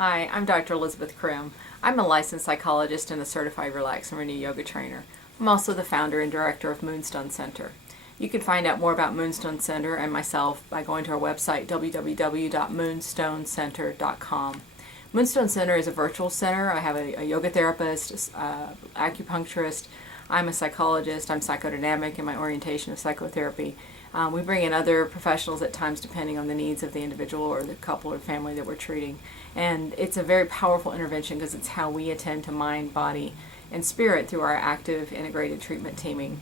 Hi, I'm Dr. Elisabeth Crim. I'm a licensed psychologist and a certified Relax and Renew yoga trainer. I'm also the founder and director of Moonstone Center. You can find out more about Moonstone Center and myself by going to our website www.moonstonecenter.com. Moonstone Center is a virtual center. I have a yoga therapist, acupuncturist. I'm a psychologist. I'm psychodynamic in my orientation of psychotherapy. We bring in other professionals at times depending on the needs of the individual or the couple or family that we're treating. And it's a very powerful intervention because it's how we attend to mind, body, and spirit through our active integrated treatment teaming.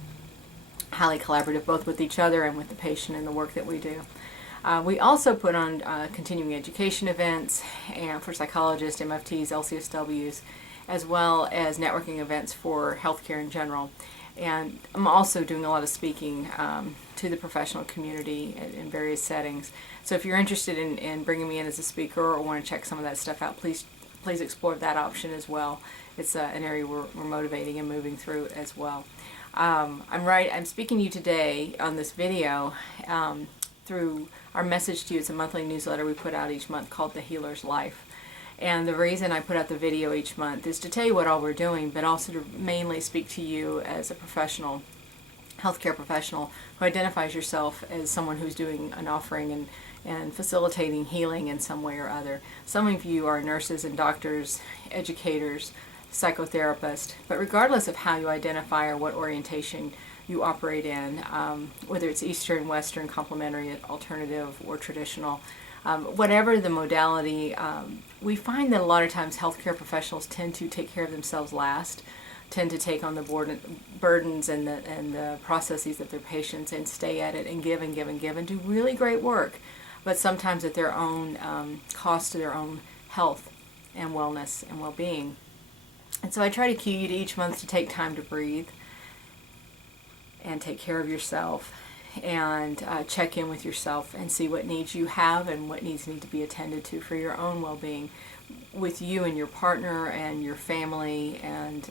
Highly collaborative both with each other and with the patient in the work that we do. We also put on continuing education events and for psychologists, MFTs, LCSWs, as well as networking events for healthcare in general. And I'm also doing a lot of speaking to the professional community in various settings. So if you're interested in bringing me in as a speaker or want to check some of that stuff out, please explore that option as well. It's an area we're motivating and moving through as well. I'm speaking to you today on this video through our message to you. It's a monthly newsletter we put out each month called The Healer's Life. And the reason I put out the video each month is to tell you what all we're doing, but also to mainly speak to you as a professional, healthcare professional, who identifies yourself as someone who's doing an offering and facilitating healing in some way or other. Some of you are nurses and doctors, educators, psychotherapists, but regardless of how you identify or what orientation you operate in, whether it's Eastern, Western, complementary, alternative, or traditional, whatever the modality, we find that a lot of times healthcare professionals tend to take care of themselves last, tend to take on the burdens and the processes of their patients and stay at it and give and give and give and do really great work, but sometimes at their own cost to their own health and wellness and well-being. And so I try to cue you to each month to take time to breathe and take care of yourself and check in with yourself and see what needs you have and what needs need to be attended to for your own well-being with you and your partner and your family and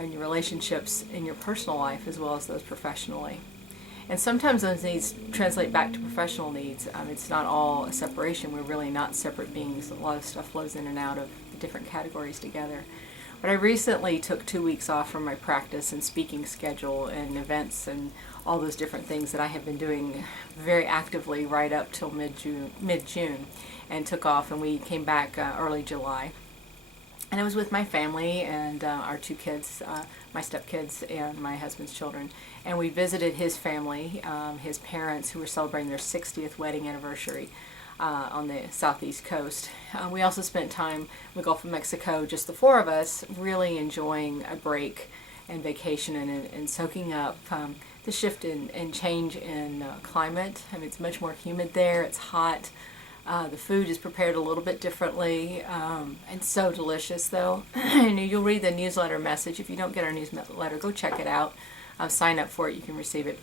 your relationships in your personal life as well as those professionally. And sometimes those needs translate back to professional needs. It's not all a separation. We're really not separate beings. A lot of stuff flows in and out of the different categories together. But I recently took 2 weeks off from my practice and speaking schedule and events and all those different things that I have been doing very actively right up till mid-June, and took off, and we came back early July. And I was with my family and our 2 kids, my stepkids and my husband's children. And we visited his family, his parents, who were celebrating their 60th wedding anniversary on the southeast coast. We also spent time in the Gulf of Mexico, just the 4 of us, really enjoying a break and vacation and soaking up the shift and change in climate. I mean, it's much more humid there. It's hot. The food is prepared a little bit differently, and so delicious, though. And you'll read the newsletter message. If you don't get our newsletter, go check it out. Sign up for it. You can receive it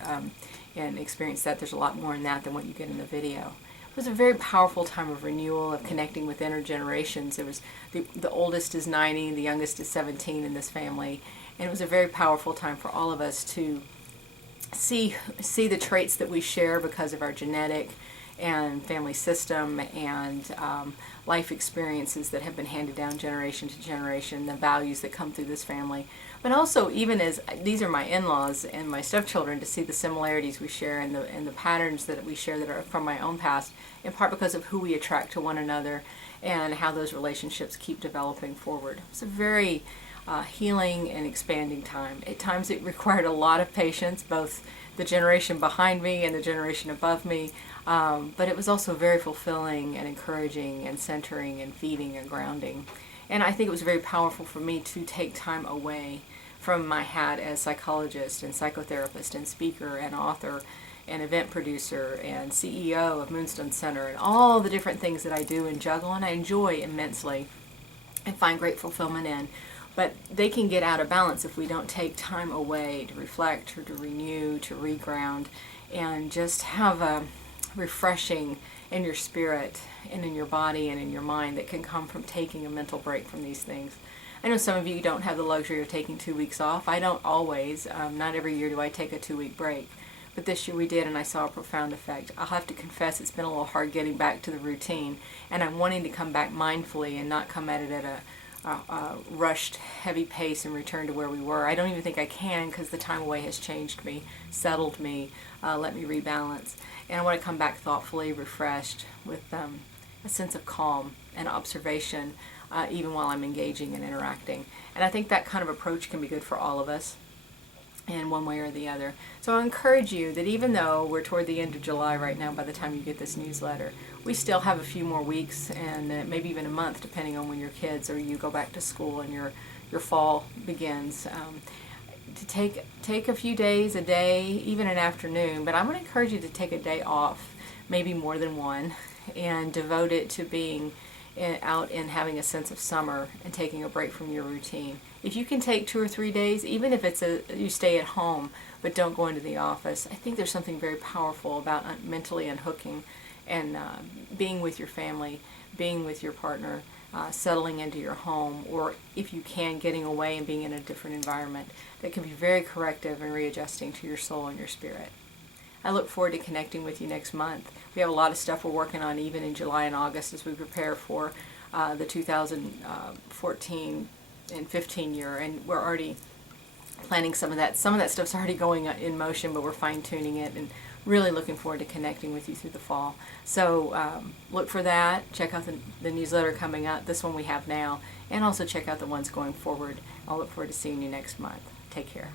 and experience that. There's a lot more in that than what you get in the video. It was a very powerful time of renewal, of connecting with intergenerations. It was the oldest is 90, the youngest is 17 in this family, and it was a very powerful time for all of us to see the traits that we share because of our genetic and family system and life experiences that have been handed down generation to generation, the values that come through this family. But also, even as these are my in-laws and my stepchildren, to see the similarities we share and the patterns that we share that are from my own past, in part because of who we attract to one another and how those relationships keep developing forward. It's a very healing and expanding time. At times it required a lot of patience, both the generation behind me and the generation above me, but it was also very fulfilling and encouraging and centering and feeding and grounding. And I think it was very powerful for me to take time away from my hat as psychologist and psychotherapist and speaker and author and event producer and CEO of Moonstone Center and all the different things that I do and juggle and I enjoy immensely and find great fulfillment in. But they can get out of balance if we don't take time away to reflect or to renew, to reground, and just have a refreshing in your spirit and in your body and in your mind that can come from taking a mental break from these things. I know some of you don't have the luxury of taking 2 weeks off. I don't always. Not every year do I take a 2-week break. but this year we did, and I saw a profound effect. I'll have to confess it's been a little hard getting back to the routine, and I'm wanting to come back mindfully and not come at it at a rushed, heavy pace and return to where we were. I don't even think I can, because the time away has changed me, settled me, let me rebalance. And I want to come back thoughtfully, refreshed, with a sense of calm and observation, even while I'm engaging and interacting. And I think that kind of approach can be good for all of us, in one way or the other. So I encourage you that even though we're toward the end of July right now by the time you get this newsletter, we still have a few more weeks and maybe even a month, depending on when your kids or you go back to school and your fall begins, to take a few days, a day, even an afternoon. But I'm going to encourage you to take a day off, maybe more than one, and devote it to being out and having a sense of summer and taking a break from your routine. If you can take 2 or 3 days, even if it's you stay at home but don't go into the office, I think there's something very powerful about mentally unhooking and being with your family, being with your partner, settling into your home, or if you can, getting away and being in a different environment that can be very corrective and readjusting to your soul and your spirit. I look forward to connecting with you next month. We have a lot of stuff we're working on even in July and August as we prepare for the 2014 and 15 year, and we're already planning some of that. Some of that stuff's already going in motion, but we're fine-tuning it and really looking forward to connecting with you through the fall. So look for that. Check out the newsletter coming up, this one we have now, and also check out the ones going forward. I'll look forward to seeing you next month. Take care.